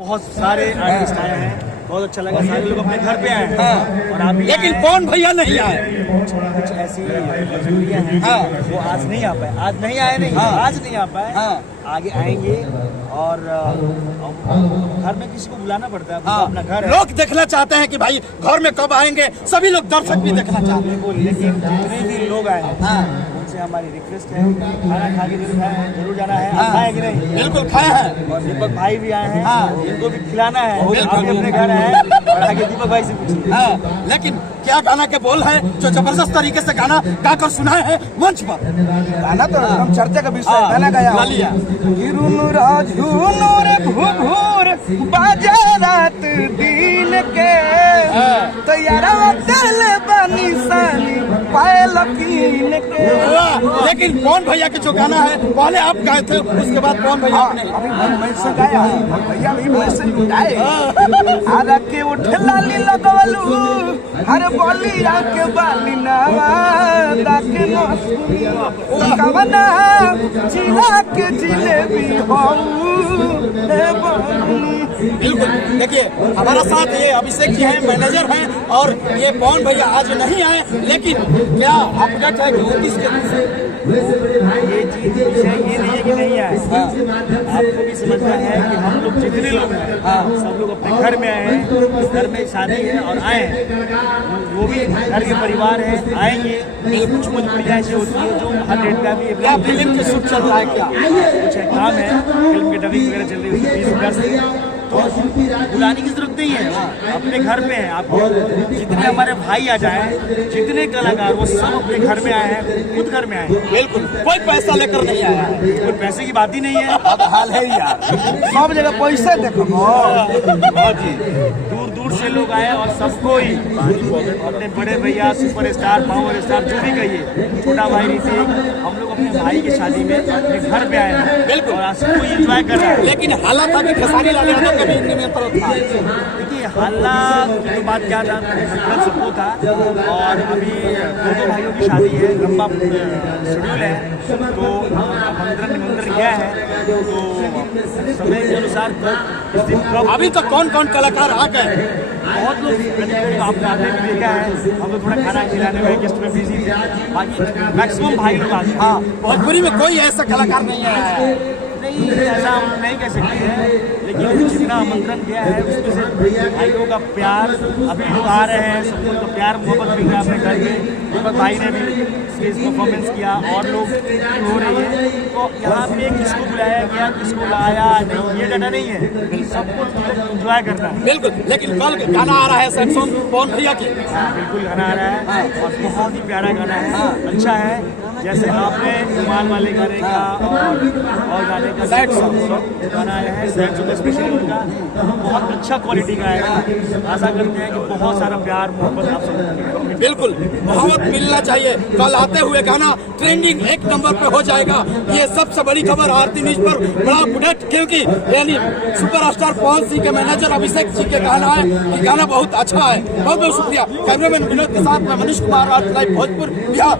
बहुत सारे आर्टिस्ट आए हैं, बहुत अच्छा लगा। सारे लोग अपने घर पे आए हैं। हाँ। और आप लेकिन कौन भैया नहीं आए? कुछ ऐसी मजबूरियां हैं। हाँ। वो आज नहीं आ पाए। आज नहीं आए नहीं। हाँ। आज नहीं आ पाए। हाँ। आगे आएंगे और घर में किसी को बुलाना पड़ता है। हाँ। अपना घर लोग देखना चाहते हैं कि भाई घर में कब आएंगे, सभी लोग दर्शक भी देखना चाहते हैं। लेकिन जितने भी लोग आए हैं, हाँ, उनसे हमारी रिक्वेस्ट है खाना खा के जरूर जाना है। हाँ। खाए कि नहीं? बिल्कुल खाए हैं। और दीपक भाई भी आए हैं। हाँ। इनको भी खिलाना है। आप अपने घर है और आगे दीपक भाई से पूछिए। हाँ। लेकिन क्या गाना के बोल है जो जबरदस्त तरीके से गाना गाकर सुनाए हैं मंच पर? गाना तो हम चर्चा का विषय गाना गाया घूर बाजा रात दिन के तो यारा दिल बनी सानी पाए लकीन के। लेकिन कौन भैया के जो गाना है पहले आप गाए थे, उसके बाद कौन भैया आपने? अभी मैं से गाया भैया भी मैं से गाए। आरा के उठे लाली लगवलू हर बोली आके बाली नावा ताके नो कवना जिला के जिलेबी हो। बिल्कुल, देखिए हमारा साथ ये अभिषेक जी हैं, मैनेजर हैं, और ये पवन भैया आज नहीं आए, लेकिन क्या अपडेट है कि 29 के ये चीज ये नहीं है कि नहीं आए। हाँ। आपको भी समझना है कि हम लोग जितने लोग हैं, हाँ, सब लोग अपने घर में आए हैं। घर में शादी है और आए हैं, वो भी घर के परिवार है, आएंगे। कुछ मजबूरियाँ ऐसी होती है जो हर डेट का भी। क्या फिल्म की शूट चल रहा है? क्या कुछ है, काम है, फिल्म की डबिंग वगैरह चल रही है 20 अगस्त, तो बुलाने की जरूरत नहीं है। अपने घर पे है। आप जितने हमारे भाई आ जाए, जितने कलाकार, वो सब अपने घर में आए हैं, खुद घर में आए हैं। बिल्कुल, कोई पैसा लेकर नहीं आया है। कोई पैसे की बात ही नहीं है। अब हाल है यार, सब जगह पैसे देखो। बहुत ही दूर दूर से लोग आए और सबको ही अपने बड़े भैया, सुपरस्टार, पावर स्टार, जो भी कहिए, छोटा भाई ऋतिक, हम लोग अपने भाई की शादी में अपने घर पे आए हैं। बिल्कुल, और सबको एंजॉय कर रहे हैं। लेकिन हालात अभी खेसारी लाल यादव का भी देखिए हल्ला की तो बात क्या था, मतलब सबको था। और अभी दो भाइयों की शादी है, लंबा शेड्यूल है, तो निमंत्रण गया है, तो समय के अनुसार अभी तक कौन कौन कलाकार आ गए? बहुत लोग आपने आते भी देखा है। हम लोग थोड़ा खाना खिलाने में गेस्ट में बिजी थे, बाकी मैक्सिमम भाई लोग आते हैं। हाँ, भोजपुरी में कोई ऐसा कलाकार नहीं आया है। नहीं, ऐसा हम नहीं कह सकते हैं, लेकिन जितना आमंत्रण गया है उसमें से भाइयों का प्यार, अभी लोग आ रहे हैं, सबको तो प्यार मोहब्बत मिल रहा है अपने घर में। दीपक भाई ने भी स्टेज परफॉर्मेंस किया और लोग हो रही है, तो यहाँ पे किसको बुलाया गया, किसको लाया नहीं, ये डाटा नहीं है, सबको एंजॉय करना है। बिल्कुल, लेकिन कल गाना आ रहा है सैड सॉन्ग पवन भैया की। हाँ, बिल्कुल गाना आ रहा है और बहुत ही प्यारा गाना है। अच्छा है, जैसे आपने रुमाल वाले गाने का और गाने का सैड सॉन्ग गाना आया है, सैड सॉन्ग स्पेशली उनका बहुत अच्छा क्वालिटी का है। आशा करते हैं कि बहुत सारा प्यार मोहब्बत आप सब। बिल्कुल, मोहब्बत मिलना चाहिए। कल आते हुए गाना ट्रेंडिंग 1 नंबर पे हो जाएगा। ये सबसे बड़ी खबर आरती न्यूज पर बड़ा अपडेट, क्योंकि यानी सुपरस्टार पवन सिंह के मैनेजर अभिषेक जी के कहना है कि गाना बहुत अच्छा है। बहुत बहुत शुक्रिया। कैमरामैन विनोद के साथ मैं मनीष कुमार, लाइव भोजपुर बिहार।